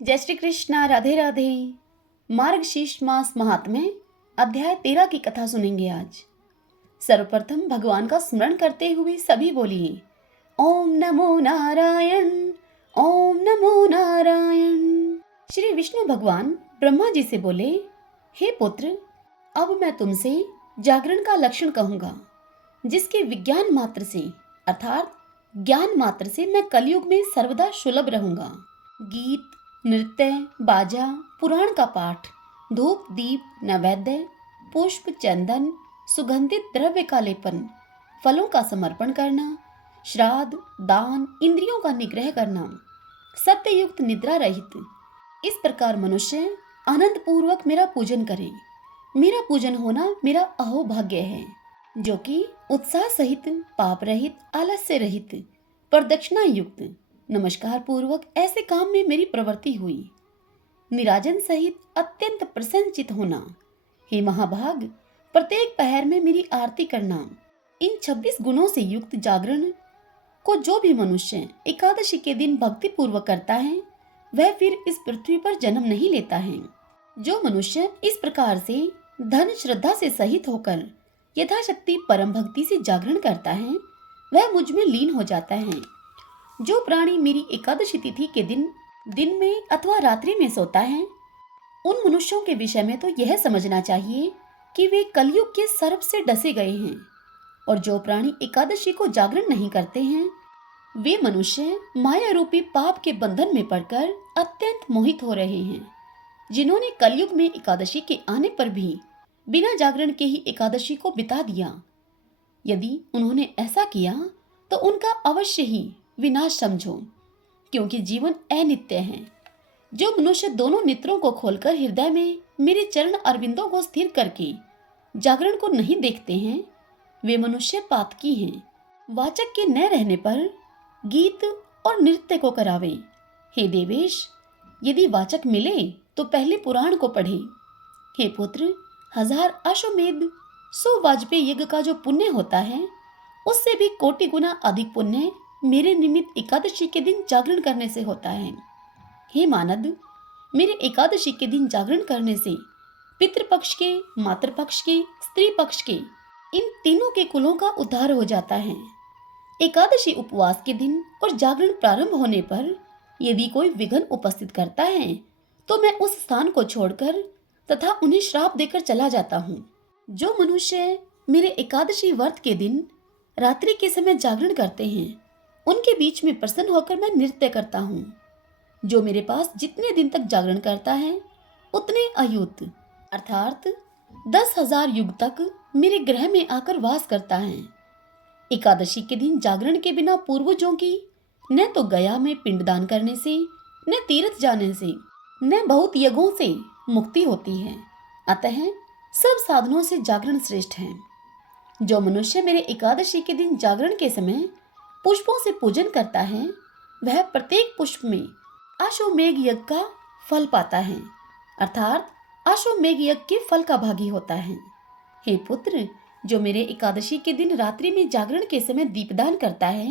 जय श्री कृष्णा। राधे राधे। मार्गशीर्ष मास महात्म्य अध्याय 13 की कथा सुनेंगे आज। सर्वप्रथम भगवान का स्मरण करते हुए सभी बोलिए ओम नमो नारायण, ओम नमो नारायण। श्री विष्णु भगवान ब्रह्मा जी से बोले, हे पुत्र, अब मैं तुमसे जागरण का लक्षण कहूंगा, जिसके विज्ञान मात्र से अर्थात ज्ञान मात्र से मैं कलयुग में सर्वदा सुलभ रहूंगा। गीत, नृत्य, बाजा, पुराण का पाठ, धूप दीप, नैवेद्य, पुष्प, चंदन, सुगंधित द्रव्य का लेपन, फलों का समर्पण करना, श्राद्ध, दान, इंद्रियों का निग्रह करना, सत्ययुक्त निद्रा रहित, इस प्रकार मनुष्य आनंद पूर्वक मेरा पूजन करे। मेरा पूजन होना मेरा अहोभाग्य है, जो कि उत्साह सहित, पाप रहित, आलस्य रहित, प्रदक्षिणा युक्त, नमस्कार पूर्वक ऐसे काम में मेरी प्रवृत्ति हुई। निराजन सहित अत्यंत प्रसन्नचित होना। हे महाभाग, प्रत्येक पहर में मेरी आरती करना। इन 26 गुणों से युक्त जागरण को जो भी मनुष्य एकादशी के दिन भक्ति पूर्वक करता है, वह फिर इस पृथ्वी पर जन्म नहीं लेता है। जो मनुष्य इस प्रकार से धन श्रद्धा से सहित होकर यथाशक्ति परम भक्ति से जागरण करता है, वह मुझ में लीन हो जाता है। जो प्राणी मेरी एकादशी तिथि के दिन में अथवा रात्रि में सोता है, उन मनुष्यों के विषय में तो यह समझना चाहिए कि वे कलयुग के सर्प से डसे गए हैं। और जो प्राणी एकादशी को जागरण नहीं करते हैं, वे मनुष्य माया रूपी पाप के बंधन में पड़कर अत्यंत मोहित हो रहे हैं। जिन्होंने कलयुग में एकादशी के आने पर भी बिना जागरण के ही एकादशी को बिता दिया, यदि उन्होंने ऐसा किया तो उनका अवश्य ही विनाश समझो, क्योंकि जीवन अनित्य है। जो मनुष्य दोनों नेत्रों को खोलकर हृदय में मेरे चरण अरविंदों को स्थिर करके जागरण को नहीं देखते हैं, वे मनुष्य पातकी हैं। वाचक के न रहने पर गीत और नृत्य को करावे। हे देवेश, यदि वाचक मिले तो पहले पुराण को पढ़े। हे पुत्र, 1000 अश्वमेध 100 वाजपेयी यज्ञ का जो पुण्य होता है, उससे भी कोटि गुना अधिक पुण्य मेरे निमित्त एकादशी के दिन जागरण करने से होता है। हे मानद, मेरे एकादशी के दिन जागरण करने से पितृपक्ष के, मातृपक्ष के, स्त्री पक्ष के, इन तीनों के कुलों का उद्धार हो जाता है। एकादशी उपवास के दिन और जागरण प्रारंभ होने पर यदि कोई विघ्न उपस्थित करता है, तो मैं उस स्थान को छोड़कर तथा उन्हें श्राप देकर चला जाता हूँ। जो मनुष्य मेरे एकादशी व्रत के दिन रात्रि के समय जागरण करते हैं, उनके बीच में प्रसन्न होकर मैं नृत्य करता हूँ। जो मेरे पास जितने दिन तक जागरण करता है, उतने अयुत अर्थात 10,000 युग तक मेरे गृह में आकर वास करता है। एकादशी के दिन जागरण के बिना पूर्वजों की न तो गया में पिंडदान करने से, न तीर्थ जाने से, न बहुत यज्ञों से मुक्ति होती है। अतः सब साधनों से जागरण श्रेष्ठ है। जो मनुष्य मेरे एकादशी के दिन जागरण के समय पुष्पों से पूजन करता है, वह प्रत्येक पुष्प में अश्वमेघ यज्ञ का फल पाता है, अर्थात अश्वमेघ यज्ञ के फल का भागी होता है। हे पुत्र, जो मेरे एकादशी के दिन रात्रि में जागरण के समय दीपदान करता है,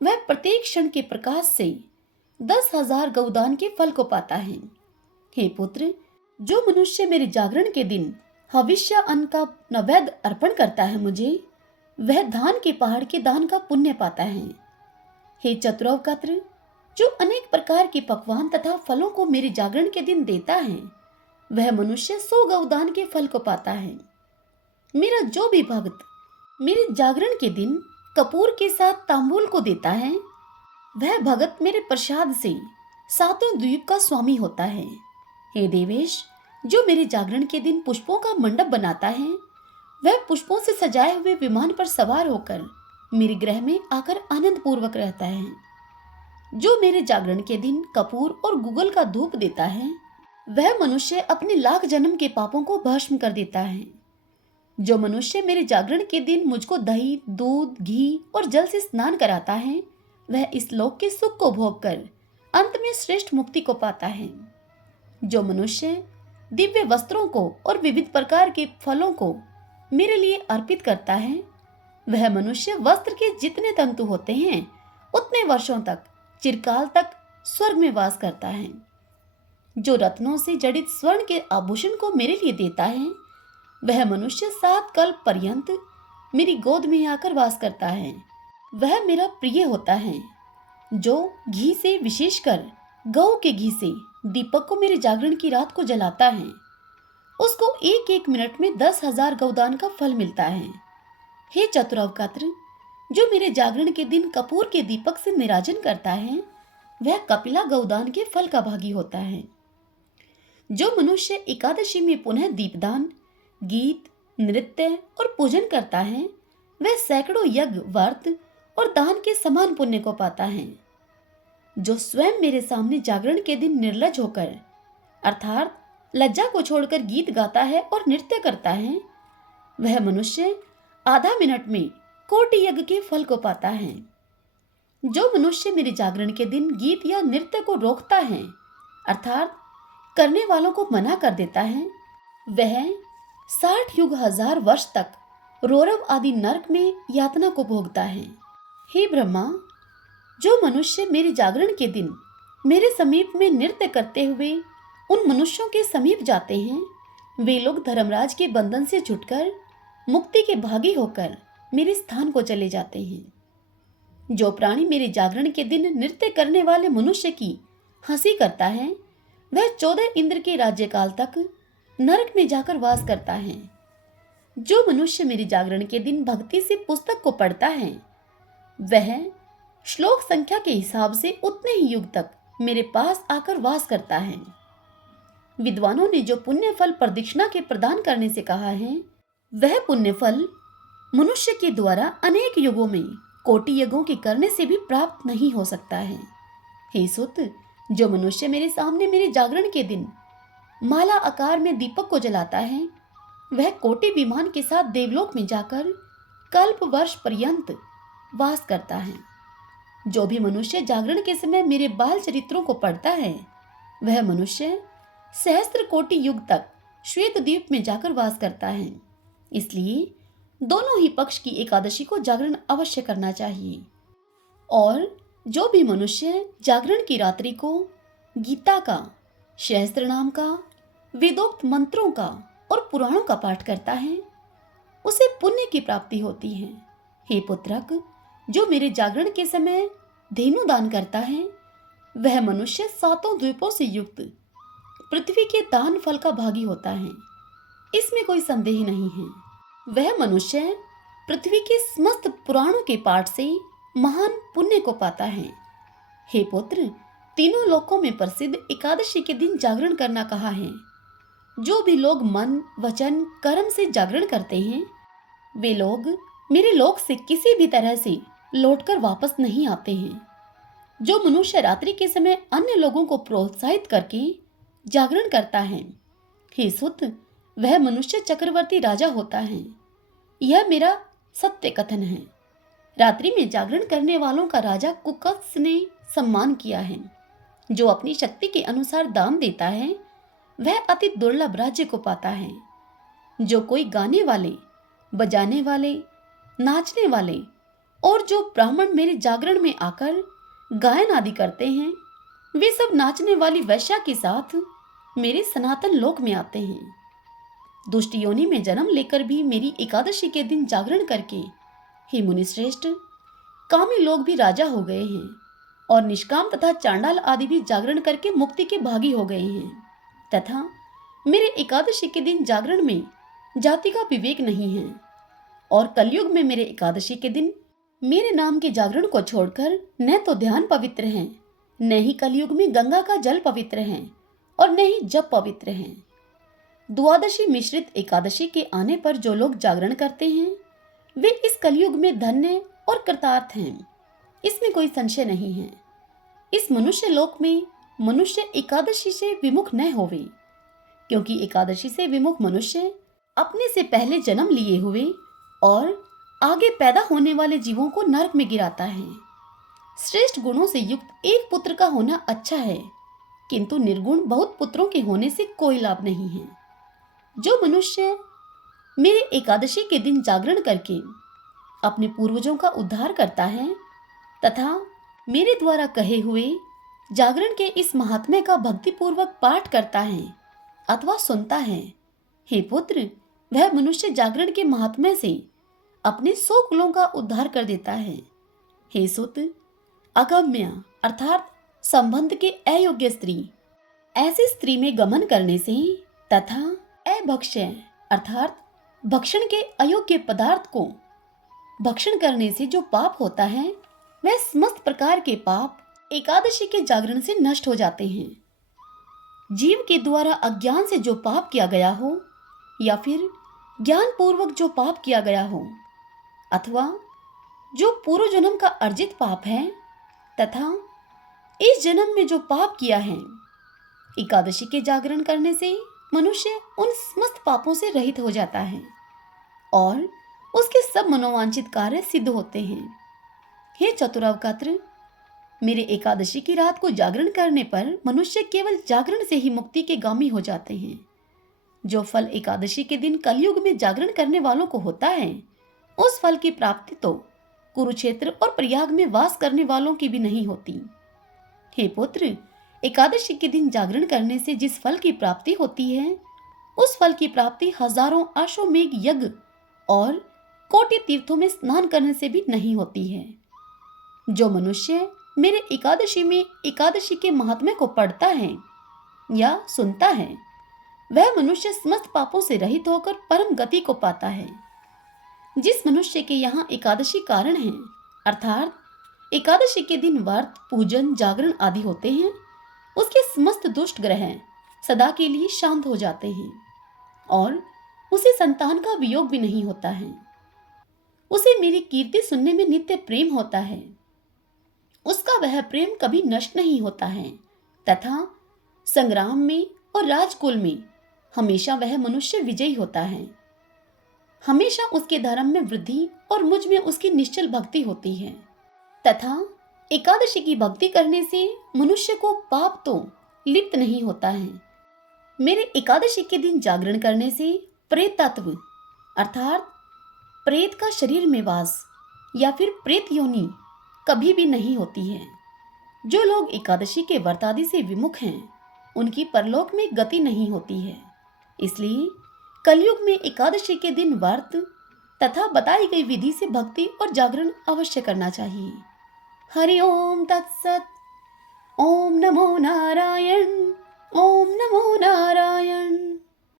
वह प्रत्येक क्षण के प्रकाश से 10,000 गौदान के फल को पाता है। हे पुत्र, जो मनुष्य मेरे जागरण के दिन हविष्य अन्न का नैवेद्य अर्पण करता है मुझे, वह धान के पहाड़ के दान का पुण्य पाता है। हे चतुरवक्त्र, जो अनेक प्रकार के पकवान तथा फलों को मेरे जागरण के दिन देता है, वह मनुष्य 100 गौदान के फल को पाता है। मेरा जो भी भक्त मेरे जागरण के दिन कपूर के साथ तांबूल को देता है, वह भगत मेरे प्रसाद से 7 द्वीप का स्वामी होता है। हे देवेश, जो मेरे जागरण के दिन पुष्पों का मंडप बनाता है, वह पुष्पों से सजाए हुए विमान पर सवार होकर मेरे गृह में आकर आनंद पूर्वक रहता है। जो मेरे जागरण के दिन कपूर और गुगल का धूप देता है, वह मनुष्य अपने लाख जन्म के पापों को भस्म कर देता है। जो मनुष्य मेरे जागरण के दिन मुझको दही, दूध, घी और जल से स्नान कराता है, वह इस लोक के सुख को भोग कर अंत में श्रेष्ठ मुक्ति को पाता है। जो मनुष्य दिव्य वस्त्रों को और विविध प्रकार के फलों को मेरे लिए अर्पित करता है, वह मनुष्य वस्त्र के जितने तंतु होते हैं, उतने वर्षों तक, चिरकाल तक स्वर्ग में वास करता है। जो रत्नों से जड़ित स्वर्ण के आभूषण को मेरे लिए देता है, वह मनुष्य 7 कल्प पर्यंत मेरी गोद में आकर वास करता है। वह मेरा प्रिय होता है, जो घी से, विशेषकर गऊ के घी से दीपक को मेरे जागरण की रात को जलाता है, उसको एक एक मिनट में 10,000 गौदान का फल मिलता है। हे चतुरवक्त्र, जो मेरे जागरण के दिन कपूर के दीपक से निराजन करता है, वह कपिला गौदान के फल का भागी होता है। जो मनुष्य एकादशी में पुनः दीपदान, गीत, नृत्य और पूजन करता है, वह सैकड़ों यज्ञ, व्रत और दान के समान पुण्य को पाता है। जो स्वयं मेरे सामने जागरण के दिन निर्लज होकर, अर्थात लज्जा को छोड़कर गीत गाता है और नृत्य करता है, वह मनुष्य आधा मिनट में कोटि यज्ञ के फल को पाता है। जो मनुष्य मेरे जागरण के दिन गीत या नृत्य को रोकता है, अर्थात करने वालों को मना कर देता है, वह 60 युग 1000 वर्ष तक रौरव आदि नरक में यातना को भोगता है। हे ब्रह्मा, जो मनुष्य मेरे जागरण के दिन मेरे समीप में नृत्य करते हुए उन मनुष्यों के समीप जाते हैं, वे लोग धर्मराज के बंधन से छुटकर मुक्ति के भागी होकर मेरे स्थान को चले जाते हैं। जो प्राणी मेरे जागरण के दिन नृत्य करने वाले मनुष्य की हंसी करता है, वह 14 इंद्र के राज्यकाल तक नरक में जाकर वास करता है। जो मनुष्य मेरे जागरण के दिन भक्ति से पुस्तक को पढ़ता है, वह श्लोक संख्या के हिसाब से उतने ही युग तक मेरे पास आकर वास करता है। विद्वानों ने जो पुण्य फल प्रदक्षिणा के प्रदान करने से कहा है, वह पुण्य फल मनुष्य के द्वारा अनेक युगों में कोटि यज्ञों के करने से भी प्राप्त नहीं हो सकता है। हे सुत, जो मनुष्य मेरे सामने मेरे जागरण के दिन माला आकार में दीपक को जलाता है, वह कोटि विमान के साथ देवलोक में जाकर कल्प वर्ष पर्यंत वास करता है। जो भी मनुष्य जागरण के समय मेरे बाल चरित्रों को पढ़ता है, वह मनुष्य सहस्त्र कोटि युग तक श्वेत द्वीप में जाकर वास करता है। इसलिए दोनों ही पक्ष की एकादशी को जागरण अवश्य करना चाहिए। और जो भी मनुष्य जागरण की रात्रि को गीता का, सहस्त्र नाम का, वेदोक्त मंत्रों का और पुराणों का पाठ करता है, उसे पुण्य की प्राप्ति होती है। हे पुत्रक, जो मेरे जागरण के समय धेनु दान करता है, वह मनुष्य 7 द्वीपों से युक्त पृथ्वी के दान फल का भागी होता है। इसमें कोई संदेह नहीं है। वह मनुष्य पृथ्वी के समस्त पुराणों के पाठ से महान पुण्य को पाता है। हे पुत्र, तीनों लोकों में प्रसिद्ध एकादशी के दिन जागरण करना कहा है। जो भी लोग मन, वचन, कर्म से जागरण करते हैं, वे लोग मेरे लोक से किसी भी तरह से लौटकर वापस नहीं आते हैं। जो मनुष्य रात्रि के समय अन्य लोगों को प्रोत्साहित करके जागरण करता है, हे सुत, वह मनुष्य चक्रवर्ती राजा होता है। यह मेरा सत्य कथन है। रात्रि में जागरण करने वालों का राजा कुकस ने सम्मान किया है। जो अपनी शक्ति के अनुसार दान देता है, वह अति दुर्लभ राज्य को पाता है। जो कोई गाने वाले, बजाने वाले, नाचने वाले और जो ब्राह्मण मेरे जागरण में आकर गायन आदि करते हैं, वे सब नाचने वाली वैश्या के साथ मेरे सनातन लोक में आते हैं। दुष्ट योनि में जन्म लेकर भी मेरी एकादशी के दिन जागरण करके, हे मुनिश्रेष्ठ, कामी लोग भी राजा हो गए हैं और निष्काम तथा चांडाल आदि भी जागरण करके मुक्ति के भागी हो गए हैं। तथा मेरे एकादशी के दिन जागरण में जाति का विवेक नहीं है। और कलयुग में मेरे एकादशी के दिन मेरे नाम के जागरण को छोड़कर न तो ध्यान पवित्र है, न ही कलयुग में गंगा का जल पवित्र है और न ही जप पवित्र है। द्वादशी मिश्रित एकादशी के आने पर जो लोग जागरण करते हैं, वे इस कलयुग में धन्य और कृतार्थ हैं। इसमें कोई संशय नहीं है। इस मनुष्य लोक में मनुष्य एकादशी से विमुख न होवे, क्योंकि एकादशी से विमुख मनुष्य अपने से पहले जन्म लिए हुए और आगे पैदा होने वाले जीवों को नरक में गिराता है। श्रेष्ठ गुणों से युक्त एक पुत्र का होना अच्छा है, किंतु निर्गुण बहुत पुत्रों के होने से कोई लाभ नहीं है। जो मनुष्य मेरे एकादशी के दिन जागरण करके अपने पूर्वजों का उद्धार करता है तथा मेरे द्वारा कहे हुए जागरण के इस महात्म्य का भक्तिपूर्वक पाठ करता है अथवा सुनता है, हे पुत्र, वह मनुष्य जागरण के महात्म्य से अपने 100 कुलों का उद्धार कर देता है। हे सुत, अगम्य अर्थात संबंध के अयोग्य स्त्री, ऐसी स्त्री में गमन करने से तथा अभक्ष्य अर्थात भक्षण के अयोग्य पदार्थ को भक्षण करने से जो पाप होता है, वह समस्त प्रकार के पाप एकादशी के जागरण से नष्ट हो जाते हैं। जीव के द्वारा अज्ञान से जो पाप किया गया हो या फिर ज्ञान पूर्वक जो पाप किया गया हो अथवा जो पूर्व जन्म का अर्जित पाप है तथा इस जन्म में जो पाप किया है, एकादशी के जागरण करने से मनुष्य उन समस्त पापों से रहित हो जाता है और उसके सब मनोवांछित कार्य सिद्ध होते हैं। हे चतुरावकात्र, मेरे एकादशी की रात को जागरण करने पर मनुष्य केवल जागरण से ही मुक्ति के गामी हो जाते हैं। जो फल एकादशी के दिन कलयुग में जागरण करने वालों को होता है, उस फल की प्राप्ति तो कुरुक्षेत्र और प्रयाग में वास करने वालों की भी नहीं होती। हे पुत्र, एकादशी के दिन जागरण करने से जिस फल की प्राप्ति होती है, उस फल की प्राप्ति हजारों अश्वमेघ यज्ञ और कोटि तीर्थों में स्नान करने से भी नहीं होती है। जो मनुष्य मेरे एकादशी में एकादशी के महात्म्य को पढ़ता है या सुनता है, वह मनुष्य समस्त पापों से रहित होकर परम गति को पाता है। जिस मनुष्य के यहाँ एकादशी कारण है अर्थात एकादशी के दिन व्रत, पूजन, जागरण आदि होते हैं, उसके समस्त दुष्ट ग्रह सदा के लिए शांत हो जाते हैं और उसे संतान का वियोग भी नहीं होता है। उसे मेरी कीर्ति सुनने में नित्य प्रेम होता है। उसका वह प्रेम कभी नष्ट नहीं होता है तथा संग्राम में और राजकुल में हमेशा वह मनुष्य विजयी होता है। हमेशा उसके धर्म में वृद्धि और मुझ में उसकी निश्चल भक्ति होती है तथा एकादशी की भक्ति करने से मनुष्य को पाप तो लिप्त नहीं होता है। मेरे एकादशी के दिन जागरण करने से प्रेत तत्व अर्थात प्रेत का शरीर में वास या फिर प्रेत योनि कभी भी नहीं होती है। जो लोग एकादशी के व्रत आदि से विमुख हैं, उनकी परलोक में गति नहीं होती है। इसलिए कलयुग में एकादशी के दिन व्रत तथा बताई गई विधि से भक्ति और जागरण अवश्य करना चाहिए। हरि ओम तत्सत। ओम नमो नारायण। ओम नमो नारायण।